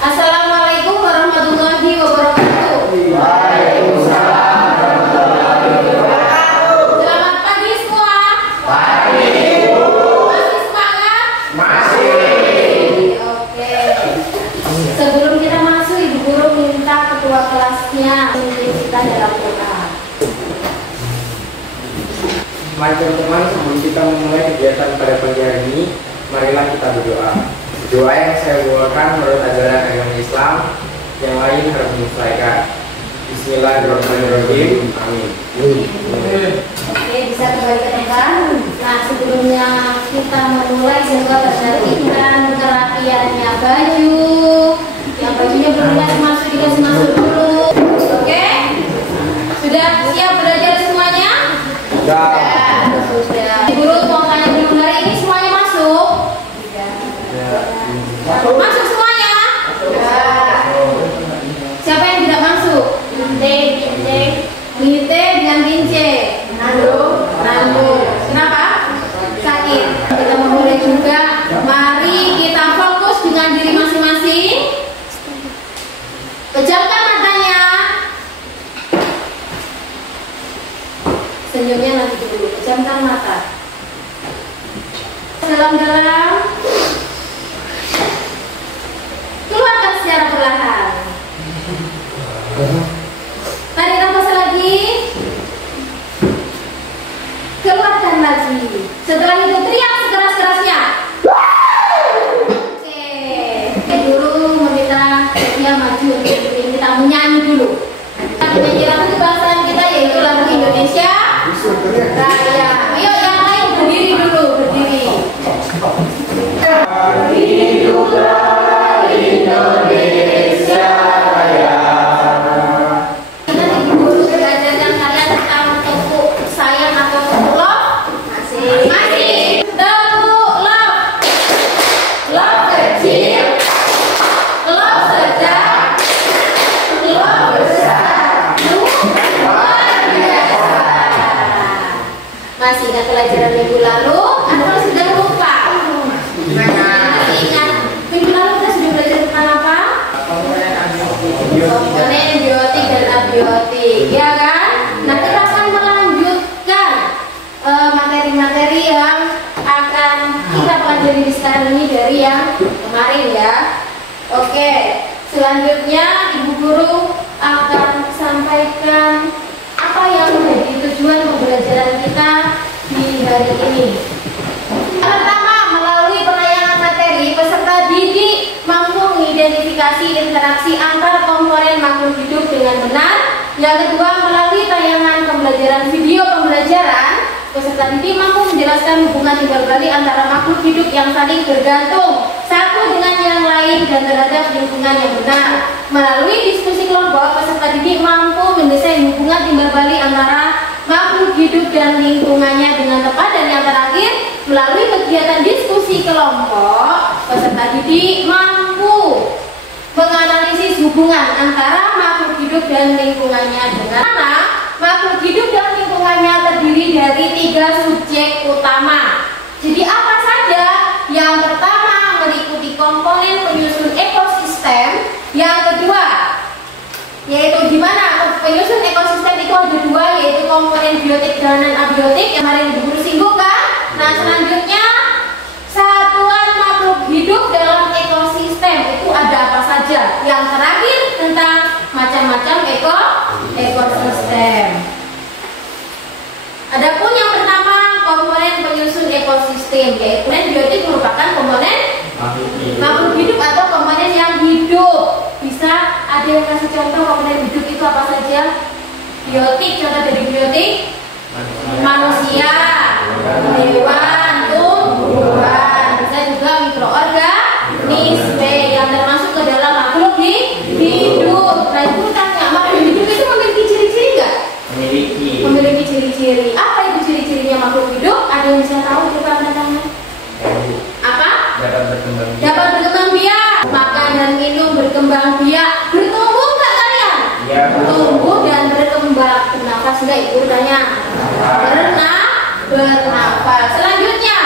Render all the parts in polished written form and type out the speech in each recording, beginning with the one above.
Assalamualaikum warahmatullahi wabarakatuh. Waalaikumsalam warahmatullahi wabarakatuh. Selamat pagi semua. Pagi. Masih semangat? Masih. Oke. Sebelum kita masuk, Ibu Guru minta ketua kelasnya memimpin kita dalam doa. Mari teman-teman, sebelum kita memulai kegiatan pada pagi hari ini, marilah kita berdoa. Doa yang saya bawakan menurut ajaran agama Islam, yang lain harus menyesuaikan. Bismillahirrahmanirrahim. Amin. Oke, bisa kembali ke tempat. Nah, sebelumnya kita memulai jadwal tertibkan kerapiannya baju. Yang bajunya belum masuk, dikasih masuk dulu. Oke? Sudah siap belajar semuanya? Sudah. Guru mau tanya dulu, hari ini semuanya masuk? Masuk semuanya? Siapa yang tidak masuk? Ngite dengan bince. Nando. Kenapa? Sakit. Kita memulai juga. Mari kita fokus dengan diri masing-masing. Pejamkan matanya. Senyumnya nanti dulu. Pejamkan mata. Dalam-dalam. Keluarkan secara perlahan. Tarik nafas lagi. Keluarkan lagi. Setelah itu teriak sekeras-kerasnya. Oke. Guru meminta dia maju untuk kita menyanyi dulu. Kita menyanyi lagu kebangsaan kita, yaitu lagu Indonesia Raya. Ayo yang lain berdiri dulu, berdiri. Hiduplah Indonesia Raya. Nanti guru belajarkan kalian tentang tepuk sayang atau tepuk love. Masih. Tepuk love. Love kecil. Love sedang. Love besar. Luar biasa. Masih ingat pelajaran minggu lalu atau sudah lupa? Masih ingat minggu lalu kita sudah belajar tentang apa? Komponen biotik dan abiotik, ya kan? Nah, kita akan melanjutkan materi-materi yang akan kita pelajari di sekarang ini dari yang kemarin ya. Oke, selanjutnya Ibu Guru akan sampaikan apa yang menjadi tujuan pembelajaran kita di hari ini. Pertama, melalui pelayanan materi, peserta didik mampu mengidentifikasi interaksi antar komponen makhluk hidup dengan benar. Yang kedua, melalui tayangan pembelajaran video pembelajaran, peserta didik mampu menjelaskan hubungan timbal balik antara makhluk hidup yang saling bergantung satu dengan yang lain dan terhadap lingkungan yang benar. Melalui diskusi kelompok, peserta didik mampu mendesain hubungan timbal balik antara makhluk hidup dan lingkungannya dengan tepat. Dan yang terakhir, melalui kegiatan diskusi kelompok, peserta didik mampu menganalisis hubungan antara makhluk hidup dan lingkungannya dengan makhluk hidup dan lingkungannya terdiri dari 3 subjek utama. Jadi apa saja? Yang pertama, meliputi komponen penyusun ekosistem. Yang kedua, yaitu di mana penyusun ekosistem itu ada 2, yaitu komponen biotik dan abiotik yang kemarin Ibu Guru singgung kan. Nah, selanjutnya satuan makhluk hidup dalam ekosistem itu ada apa saja. Yang terakhir tentang macam-macam ekosistem. Adapun yang pertama, komponen penyusun ekosistem, yaitu komponen biotik merupakan komponen makhluk hidup atau komponen yang hidup. Bisa ada yang kasih contoh komponen hidup itu apa saja? Biotik, contoh dari biotik: manusia, hewan, tumbuhan. Bisa juga mikroorganisme yang termasuk ke dalam makhluk hidup. Nah, itu tanya, makhluk hidup itu memiliki ciri-ciri nggak? Memiliki ciri-ciri. Apa itu ciri-cirinya makhluk hidup? Ada yang bisa tahu? Coba angkat tangan. Apa? Dapat berkembang biak. Makan dan minum, berkembang biak. Bertumbuh nggak kalian? Ya. Tumbuh dan berkembang. Bernafas nggak? Ibu tanya. Bernafas. Selanjutnya,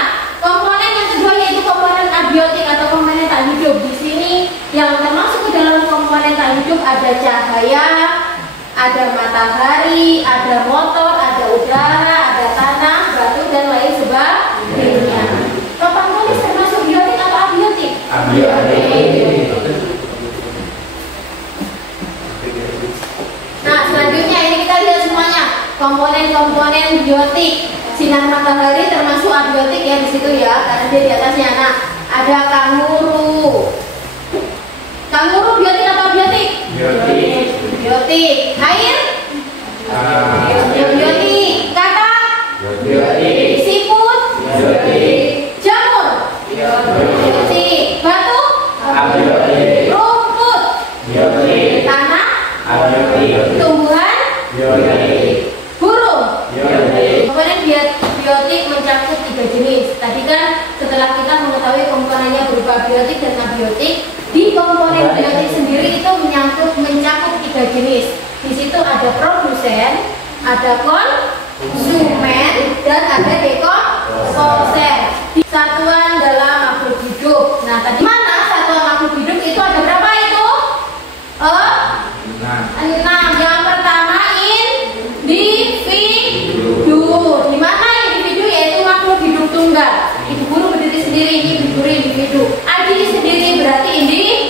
komponen yang kedua yaitu komponen abiotik atau komponen tak hidup. Di sini yang termasuk ke komponen tak hidup ada cahaya, ada matahari, ada motor, ada udara, ada tanah, batu, dan lain sebagainya. Papan tulis termasuk biotik atau abiotik? Abiotik. Nah, selanjutnya ini kita lihat semuanya komponen-komponen biotik. Sinar matahari termasuk abiotik ya di situ ya, karena dia di atasnya. Nah, ada kanguru. Kanguru biotik atau abiotik? Biotik. Biotik. Air? Biotik. Kakak? Biotik. Siput? Biotik. Jamur? Biotik. Batu? Abiotik. Rumput? Biotik. Tanah? Abiotik. Tumbuhan? Biotik. Burung? Biotik. Komponen biotik mencakup 3 jenis. Tadi kan setelah kita mengetahui komponennya berupa biotik dan abiotik, di komponen biotik sendiri itu mencakup 3 jenis. Di situ ada produsen, ada konsumen, dan ada dekomposer. Satuan dalam makhluk hidup. Nah, tadi mana satuan makhluk hidup itu ada berapa itu? 6. Yang pertama individu. Di mana individu? Yaitu makhluk hidup tunggal. Ibu guru berdiri sendiri, ini ibu guru individu. Adi sendiri berarti individu.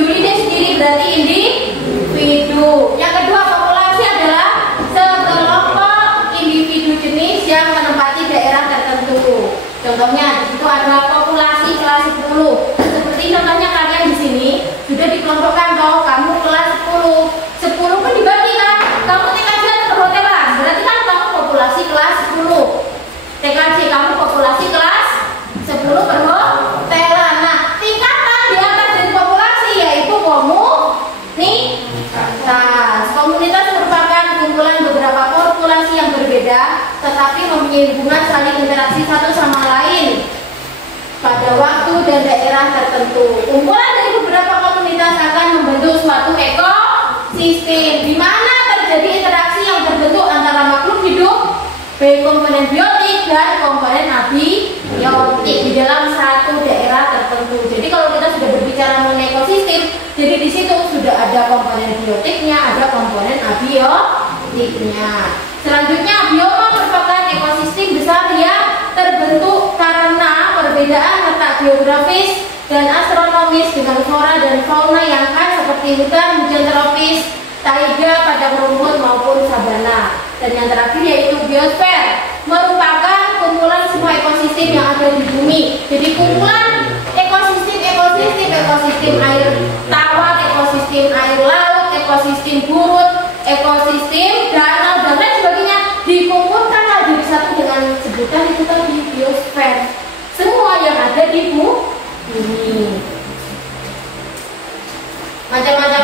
Yulide sendiri berarti individu. Yang kedua, populasi adalah sekelompok individu jenis yang menempati daerah tertentu. Contohnya di situ ada populasi kelas 10. Seperti contohnya kalian di sini sudah dikelompokkan bahwa kamu kelas 10. 10 pun dibagi kan? Kamu TKJ atau perhotelan, berarti kan kamu populasi kelas 10. TKJ kamu populasi kelas 10 perhotelan. Nah, tingkatan di atas dari populasi yaitu komunitas. Komunitas merupakan kumpulan beberapa populasi yang berbeda, tetapi mempunyai hubungan saling interaksi satu sama lain pada waktu dan daerah tertentu. Kumpulan dari beberapa komunitas akan membentuk suatu ekosistem di mana terjadi interaksi yang terbentuk antara makhluk hidup, baik komponen biotik dan komponen abiotik di dalam satu daerah tertentu. Jadi kalau kita sudah berbicara mengenai ekosistem, jadi di situ sudah ada komponen biotiknya, ada komponen abiotiknya. Selanjutnya, bioma merupakan ekosistem besar yang terbentuk karena perbedaan letak geografis dan astronomis dengan flora dan fauna yang khas seperti hutan hujan tropis, taiga, padang rumput maupun sabana. Dan yang terakhir yaitu biosfer, merupakan kumpulan semua ekosistem yang ada di bumi. Jadi kumpulan ekosistem air tawar, ekosistem air laut, ekosistem gurun, ekosistem danau dan lain sebagainya dikumpulkan jadi satu dengan sebutan itu tadi biosfer. Semua yang ada di bumi. Macam-macam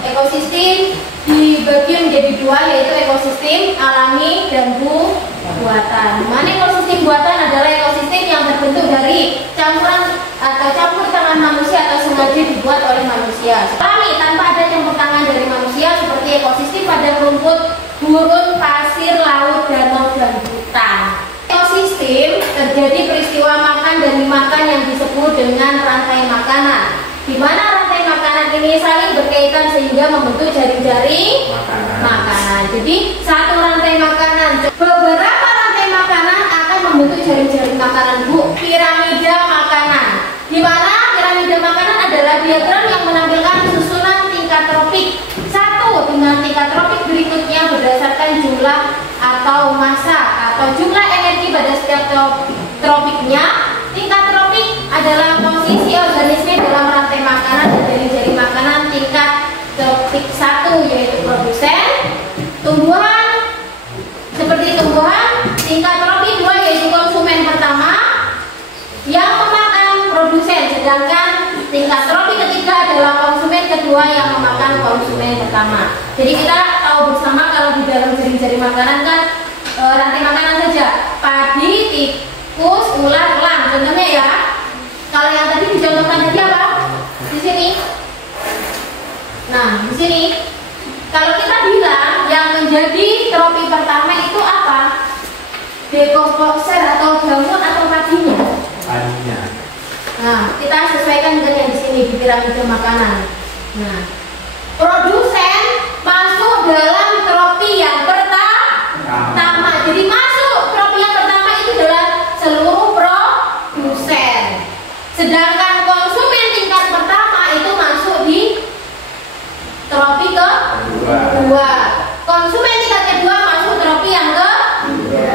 ekosistem dibagi menjadi 2, yaitu ekosistem alami dan buatan. Mana ekosistem buatan adalah ekosistem yang terbentuk dari campuran atau campur tangan manusia atau sengaja dibuat oleh manusia. Alami tanpa ada campur tangan dari manusia seperti ekosistem padang rumput, gurun, pasir, laut, danau, dan hutan. Ekosistem terjadi peristiwa makan dan dimakan yang disebut dengan rantai makanan, di mana rantai makanan ini saling berkaitan sehingga membentuk jaring-jaring makanan. Jadi satu rantai makanan, beberapa rantai makanan akan membentuk jaring-jaring makanan. Piramida makanan, di mana piramida makanan adalah diagram yang menampilkan susunan tingkat tropik satu dengan tingkat tropik berikutnya berdasarkan jumlah atau massa atau jumlah energi pada setiap tropiknya. Tingkat tropik adalah posisi organisme dalam rantai makanan dan jaring-jaring makanan. Tingkat tropik 1 yaitu produsen tumbuhan seperti tumbuhan. Tingkat tropik 2 yaitu konsumen pertama yang memakan produsen, sedangkan tingkat tropik ketiga adalah konsumen kedua yang memakan konsumen pertama. Jadi kita tahu bersama kalau di dalam jaring-jaring makanan kan rantai makanan saja, padi, tikus, ular, elang, contohnya ya. Kalau yang tadi dicontohkan tadi apa? Di sini. Nah, di sini kalau kita bilang yang menjadi tropik pertama itu apa? Dekomposer atau jamur atau padinya? Padinya. Nah, kita sesuaikan dengan yang di sini di piramida makanan. Nah, produsen masuk dalam tropi yang pertama. Jadi masuk tropi yang pertama itu adalah seluruh produsen. Sedangkan konsumen tingkat pertama itu masuk di tropi kedua. Konsumen tingkat kedua masuk tropi yang ketiga.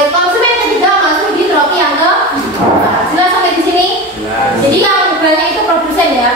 Konsumen ketiga masuk di tropi yang keempat. Jelas sampai di sini? Jadi yang banyak itu produsen ya.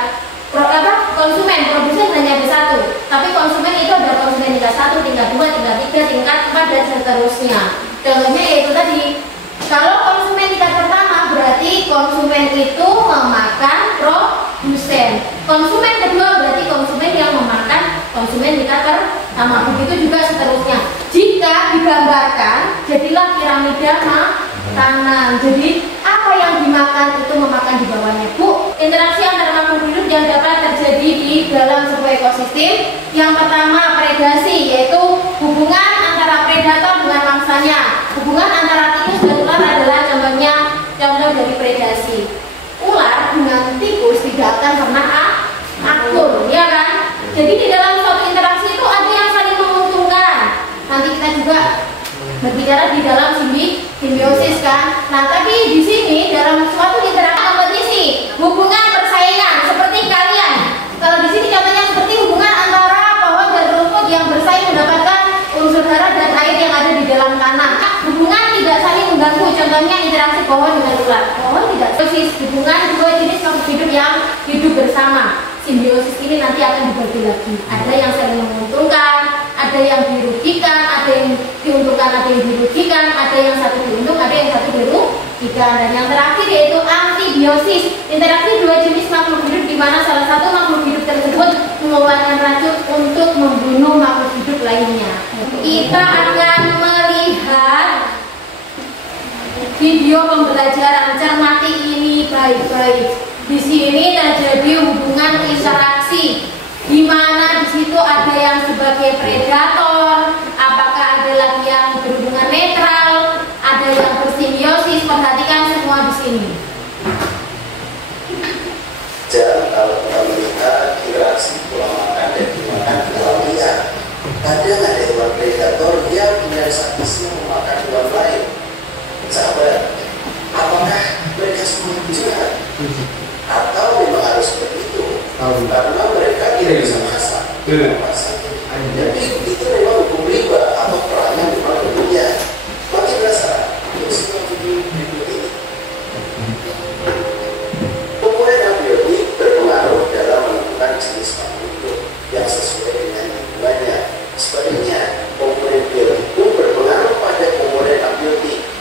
Konsumen, produsen hanya ada satu. Tapi konsumen itu ada konsumen tingkat 1, tingkat 2, tingkat 3, tingkat 4 dan seterusnya. Contohnya yaitu tadi. Kalau konsumen tingkat pertama berarti konsumen itu memakan produsen. Konsumen kedua berarti konsumen yang memakan konsumen tingkat pertama. Begitu juga seterusnya. Jika digambarkan, jadilah piramida makanan. Jadi apa yang dimakan itu memakan di bawahnya, Bu. Interaksi antara makhluk hidup yang dapat terjadi di dalam sebuah ekosistem. Yang pertama predasi, yaitu hubungan antara predator dengan mangsanya. Hubungan antara tikus dan ular adalah contoh dari predasi. Ular dengan tikus tidak akan pernah akur, ya kan? Jadi di dalam suatu interaksi itu ada yang saling menguntungkan. Nanti kita juga berbicara di dalam simbiosis kan. Nah, tapi di sini dalam suatu interaksi kompetisi, hubungan persaingan seperti kalian. Kalau di sini contohnya seperti hubungan antara pohon dan rumput yang bersaing mendapatkan unsur hara dan air yang ada di dalam tanah. Hubungan tidak saling mengganggu. Contohnya interaksi pohon dengan ular. Pohon tidak simbiosis. Hubungan dua jenis makhluk hidup yang hidup bersama. Simbiosis ini nanti akan dibagi lagi. Ada yang saling menguntungkan, ada yang dirugikan, ada yang diuntungkan, ada yang dirugikan, ada yang satu diuntung, ada yang satu dirugikan. Dan yang terakhir yaitu antibiosis. Interaksi dua jenis makhluk hidup di mana salah satu makhluk hidup tersebut mengeluarkan racun untuk membunuh makhluk hidup lainnya. Kita akan melihat video pembelajaran. Cermati ini baik-baik. Di sini terjadi hubungan interaksi, di mana di situ ada yang sebagai predator, apakah ada lagi yang berhubungan netral, ada yang bersimbiosis. Perhatikan semua di sini. Kalau kita melihat interaksi pola makan dan dimakan hewan liar, kadang ada hewan predator yang punya saksi memakan hewan lain. Sahabat, apakah mereka semua jahat? Atau memang harus seperti itu? Karena mereka tidak bisa masak. Jadi itu memang hukum riba atau perannya memang dunia. Makin dasar untuk semua video berikut ini. Komponen abiotik berpengaruh dalam menentukan jenis makhluk hidup yang sesuai dengan lingkungannya. Sebaliknya, komponen biotik pun berpengaruh pada komponen abiotik.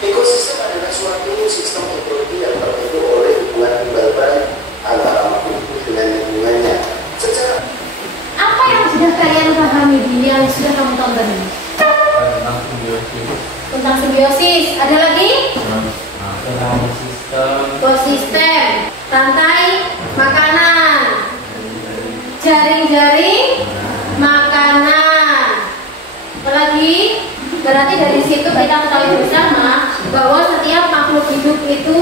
Ekosistem adalah suatu sistem ekologi yang terbentuk oleh hubungan timbal balik antara makhluk hidup dengan lingkungannya. Secara apa yang sudah kalian pahami di yang sudah kamu tonton ini? Tentang simbiosis. Ada lagi? Ekosistem, rantai makanan, jaring-jaring makanan. Apalagi? Berarti dari situ kita ketahui bersama bahwa setiap makhluk hidup itu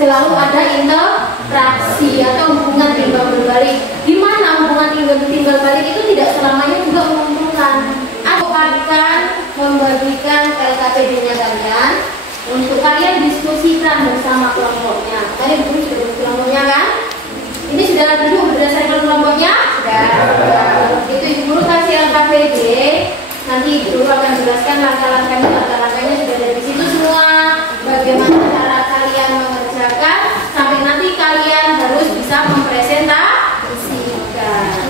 selalu ada interaksi atau hubungan timbal balik. Di mana hubungan timbal balik itu tidak selamanya juga menguntungkan. Aku akan membagikan LKPD-nya kalian untuk kalian diskusikan bersama kelompoknya. Tadi guru sudah kelompoknya kan? Ini sudah dulu berdasarkan kelompoknya? Sudah. Itu ibu guru kasih LKPD. Nanti guru akan jelaskan langkah-langkahnya sudah ada di situ semua. Bagaimana cara kalian mengerjakan sampai nanti kalian harus bisa mempresentasikan.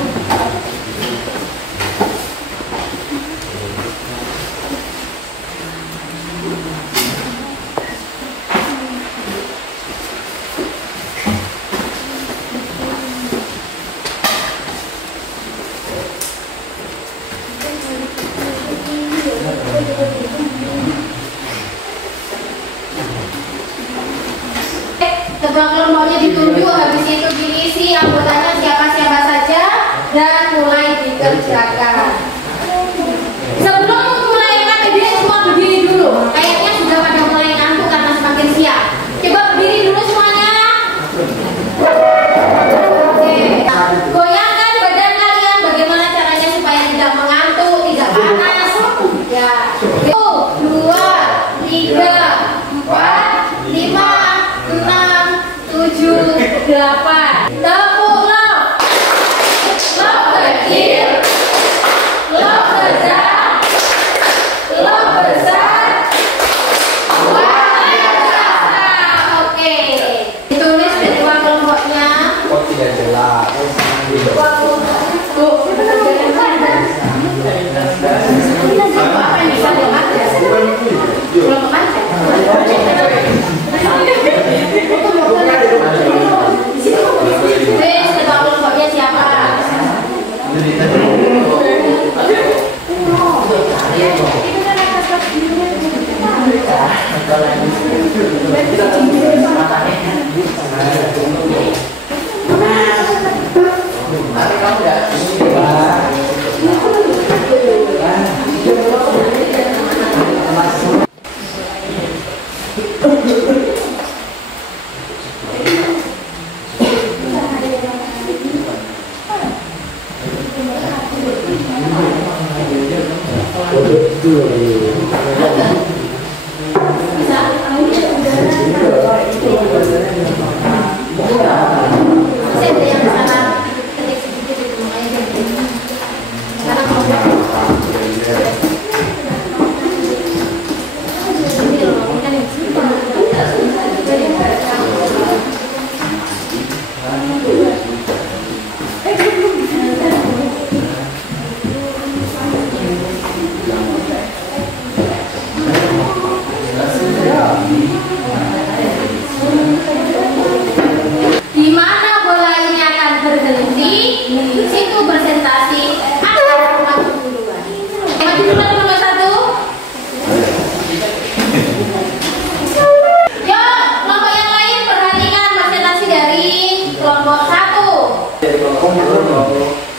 Ketua kelompoknya ditunjuk, habis itu diisi anggotanya siapa-siapa saja dan mulai dikerjakan. Sebelum mulai KPD semua berdiri dulu. 4, 5, 6, 7, 8. Tepuk love. Love kecil, love sedang, love besar, luar biasa. Oke, ditulis di dua kelompoknya. Kok tidak jelas? Apa yang bisa dimakan? Belum makan. Wes, kedua kelompoknya siapa? Di mana bola ini akan berhenti, di situ presentasi akan maju duluan. Maju duluan nomor 1. Yuk, kelompok yang lain perhatikan presentasi dari kelompok 1. Jadi kelompok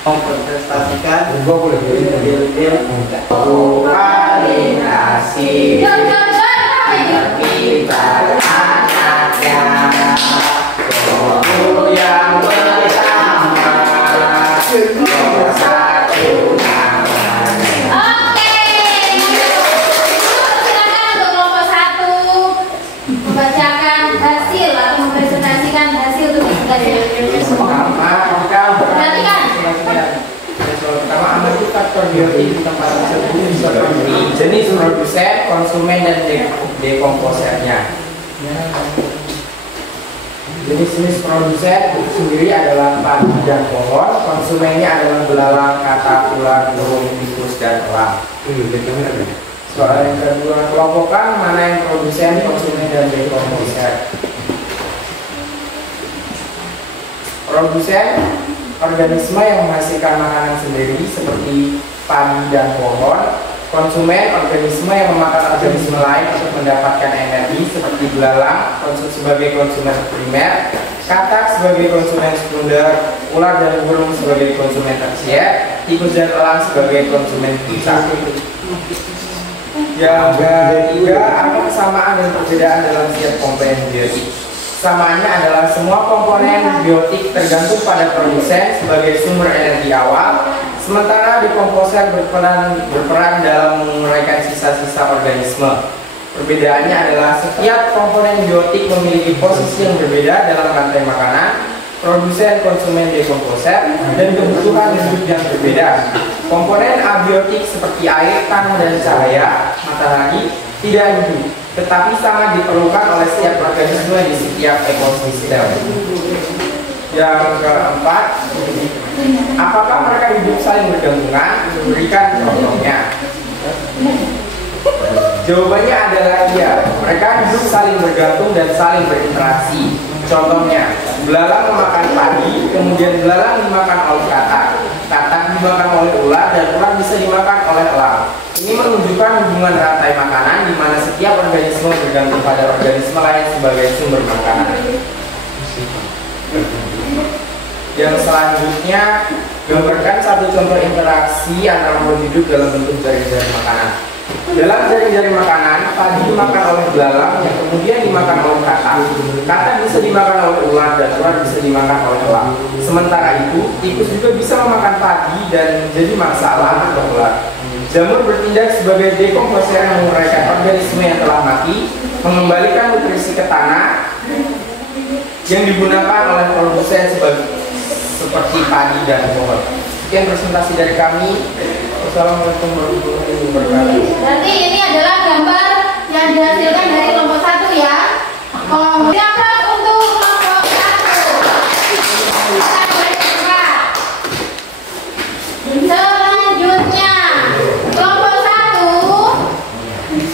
mempresentasikan koordinasi kita anaknya guru yang pertama nomor 1 namanya. Oke. Silakan untuk kelompok 1 membacakan hasil atau mempresentasikan hasil tugas-tugasnya. Perhatikan. Pertama, amati faktor biotik di tempat tersebut seperti jenis produsen, konsumen, dan dekomposernya. Jenis-jenis produsen sendiri adalah padi dan pohon, konsumennya adalah belalang, katak, ular, burung, tikus, dan elang. Soal yang kedua, kelompokkan mana yang produsen, konsumen, dan dekomposer. Produsen organisme yang menghasilkan makanan sendiri seperti padi dan pohon. Konsumen organisme yang memakan organisme lain untuk mendapatkan energi seperti belalang sebagai konsumen primer, katak sebagai konsumen sekunder, ular dan burung sebagai konsumen tersier, tikus dan elang sebagai konsumen puncak. Yang ketiga, apa kesamaan dan perbedaan dalam setiap komponen biotik? Samaannya adalah semua komponen biotik tergantung pada produsen sebagai sumber energi awal, sementara dekomposer berperan dalam menguraikan sisa-sisa organisme. Perbedaannya adalah setiap komponen biotik memiliki posisi yang berbeda dalam rantai makanan, produsen, konsumen, dekomposer, dan kebutuhan hidup yang berbeda. Komponen abiotik seperti air, tanah, dan cahaya matahari tidak hidup, tetapi sangat diperlukan oleh setiap organisme di setiap ekosistem. Yang keempat, apakah mereka hidup saling bergantungan? Berikan contohnya. Jawabannya adalah iya, mereka hidup saling bergantung dan saling berinteraksi. Contohnya, belalang memakan padi, kemudian belalang dimakan oleh katak, katak dimakan oleh ular, dan ular bisa dimakan oleh elang. Ini menunjukkan hubungan rantai makanan di mana setiap organisme bergantung pada organisme lain sebagai sumber makanan. Yang selanjutnya, gambarkan satu contoh interaksi antara makhluk hidup dalam bentuk jaring-jaring makanan. Dalam jaring-jaring makanan, padi dimakan oleh belalang yang kemudian dimakan oleh katak. Katak bisa dimakan oleh ular dan ular bisa dimakan oleh elang. Sementara itu, tikus juga bisa memakan padi dan menjadi mangsa elang atau ular. Jamur bertindak sebagai dekomposer yang menguraikan organisme yang telah mati. mengembalikan nutrisi ke tanah yang digunakan oleh produsen seperti padi dan pohon. Sekian presentasi dari kami. Wassalamualaikum warahmatullahi wabarakatuh. Nanti ini adalah gambar yang dihasilkan dari kelompok 1 ya. Silakan untuk kelompok 1. Selanjutnya kelompok 1,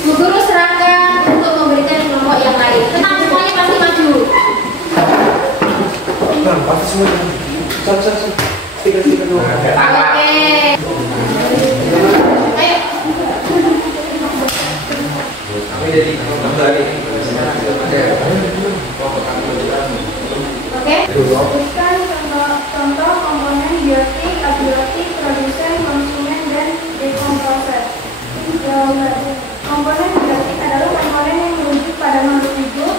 Bu Guru serahkan untuk memberikan kelompok yang lain. Tenang, semuanya pasti maju. Pasti semua. Stiker dulu. Oke. Ayo. Kami jadi kembali. Oke. Sebutkan contoh komponen biotik, abiotik, produsen, konsumen, dan dekomposer. Komponen biotik adalah komponen yang merujuk pada makhluk hidup,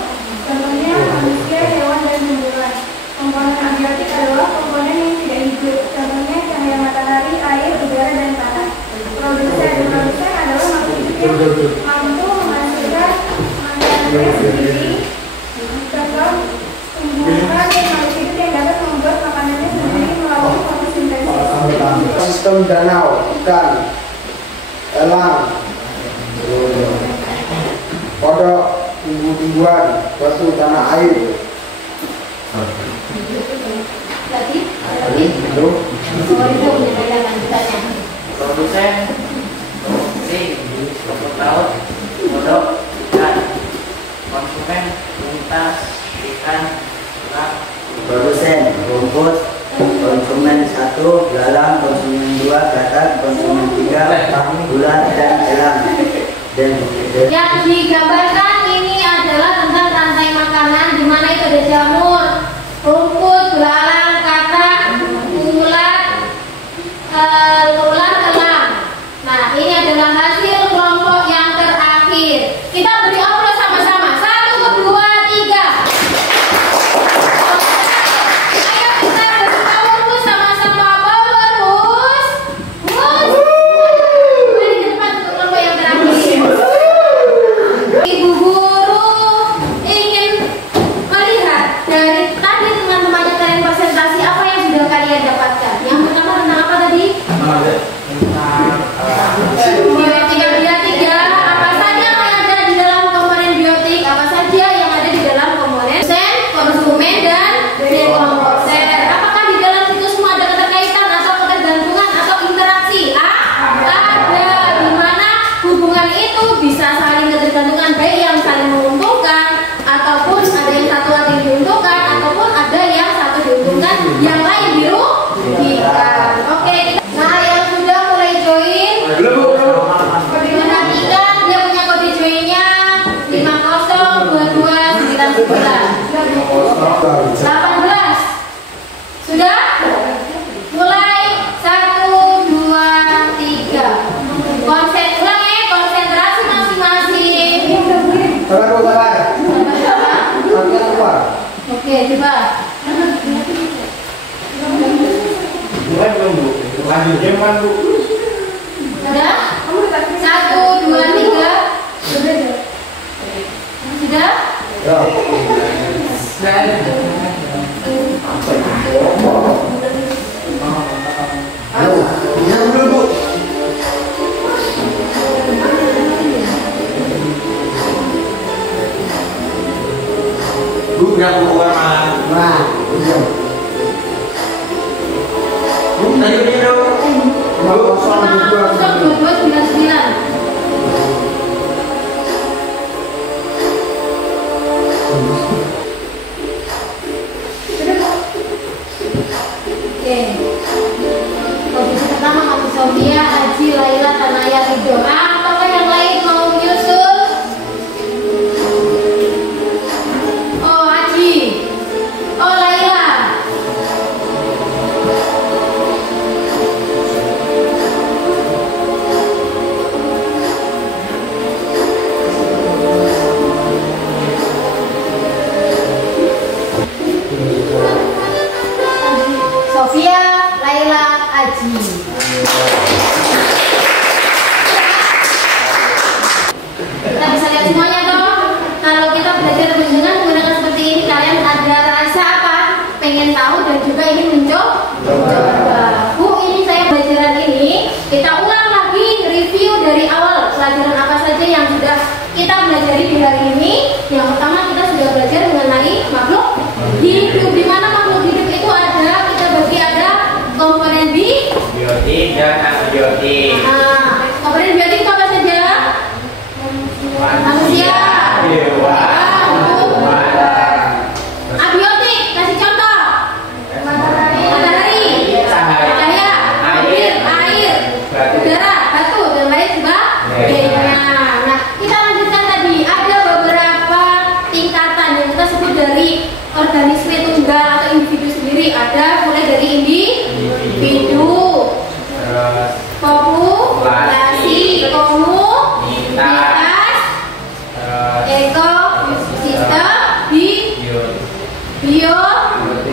contohnya manusia, hewan, dan tumbuhan. Komponen abiotik adalah komponen yang tidak hidup, contohnya cahaya matahari, air, udara, dan tanah. Produsen adalah makhluk hidup yang mampu menghasilkan makanannya sendiri, contoh tumbuhan dan makhluk hidup yang dapat membuat makanannya sendiri melalui fotosintesis. Sistem danau, ikan, elang, kodok, tumbuh-tumbuhan, batu, tanah air. Lagi? Itu Produsen rumput laut, kodok, ikan. Konsumen untas, ikan, ternak. produsen rumput, konsumen 1 belalang, konsumen 2 gatal, konsumen 3 ular dan elang. Dan Yang digambarkan ini adalah tentang rantai makanan, di mana itu ada jamur, rumput, belalang, katak, ulat, elang. Nah, ini adalah hasil kelompok yang terakhir. Kita beri aplaus sama-sama. 1, 2, 3. Ayo kita beri power push sama-sama. Power push. Push. Mari ke depan untuk kelompok yang terakhir. Ibu guru ingin melihat dari tadi teman-temannya kalian presentasi apa yang sudah kalian dapatkan. Yang pertama tentang apa tadi? Biotik, apa saja yang ada di dalam komponen biotik, apa saja yang ada di dalam komponen konsumen dan dekomposer. Apakah di dalam itu semua ada keterkaitan atau ketergantungan atau interaksi? Ada, di mana hubungan itu bisa saling ketergantungan, baik yang saling menguntungkan ataupun ada yang satu ada yang diuntungkan ataupun ada yang satu diuntungkan yang lain dirugikan. Oke, nah yang sudah mulai join perhatikan dia punya kode joinnya 502299 18. Sudah? Mulai 1, 2, 3. Ulang ya, konsentrasi masing-masing. keluar. Oke, coba. Mulai belum Bu? Lanjut zaman Bu. Sudah? 1, 2, 3. Sudah? Bu, udah keluar malah. Bu, tadi ini dong. 502299. Oke. Komisi pertama Mati Sofia, Aji, Laila, Tanaya, Ridho. Apakah yang lain mau menyusul? Oh, Aji. Oh, Laila. Sofia, Laila, Aji. dan juga ingin mencoba. Bu, ini saya pelajaran ini kita ulang lagi review dari awal pelajaran apa saja yang sudah kita pelajari di hari ini. Yang pertama kita sudah belajar mengenai makhluk hidup, di mana makhluk hidup itu ada, kita bagi ada komponen biotik dan abiotik. Nah, komponen biotik itu apa saja? Manusia, hewan, abiotik, kasih contoh. Matahari, cahaya, air, udara, batu, dan lain sebagainya. Nah, kita lanjutkan tadi. Ada beberapa tingkatan yang kita sebut dari organisme tunggal atau individu sendiri. Ada mulai dari individu, populasi, komunitas, ekosistem,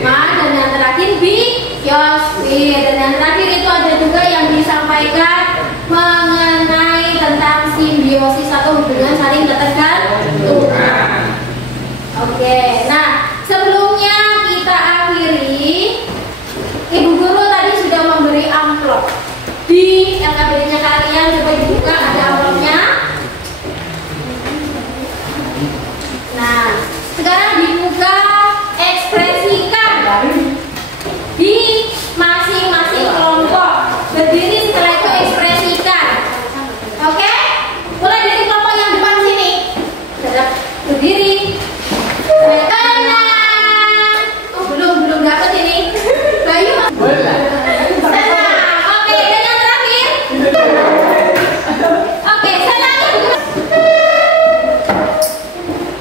dan yang terakhir biosfer. Dan yang terakhir itu ada juga yang disampaikan mengenai tentang simbiosis atau hubungan saling ketergantungan. Oke, nah sebelumnya kita akhiri, Ibu Guru tadi sudah memberi amplop di LKPD-nya kalian. Coba dibuka, ada amplopnya. Nah, sekarang dibuka, ekspresikan di masing-masing kelompok. Berdiri, setelah itu ekspresikan. Oke? Mulai dari kelompok yang depan sini. Berdiri. Tenang. Oh, belum dapat ini. Bayu. Tenang. Oke, dan yang terakhir. Oke, senang.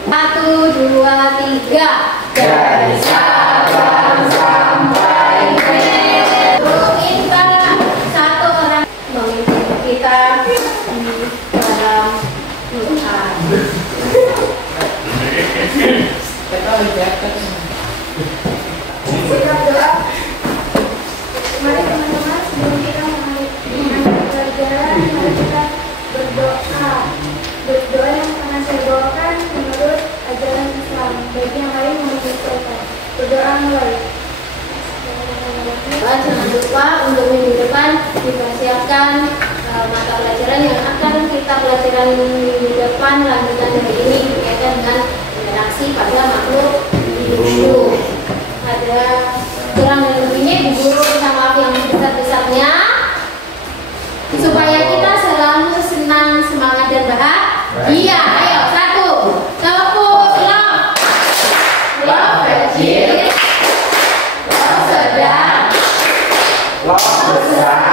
1, 2, 3. Dari Sabang sampai Merauke. Satu orang memimpin kita di dalam Tuhan. Siap doa. Mari teman-teman, sebelum kita mengakhiri pelajaran, mari kita berdoa. Berdoa yang akan saya bawakan menurut ajaran Islam. Bagi yang lain mohon disesuaikan. Berdoa mulai. Jangan lupa untuk minggu depan dipersiapkan mata pelajaran yang akan kita pelajaran minggu depan lanjutan dari ini berkaitan dengan interaksi pada makhluk hidup. Ada kurang dan lebihnya, Ibu Guru minta maaf yang sebesar-besarnya, supaya kita selalu senang, semangat dan bahagia. Ayo, 1, tepuk love kecil, love sedang, love besar.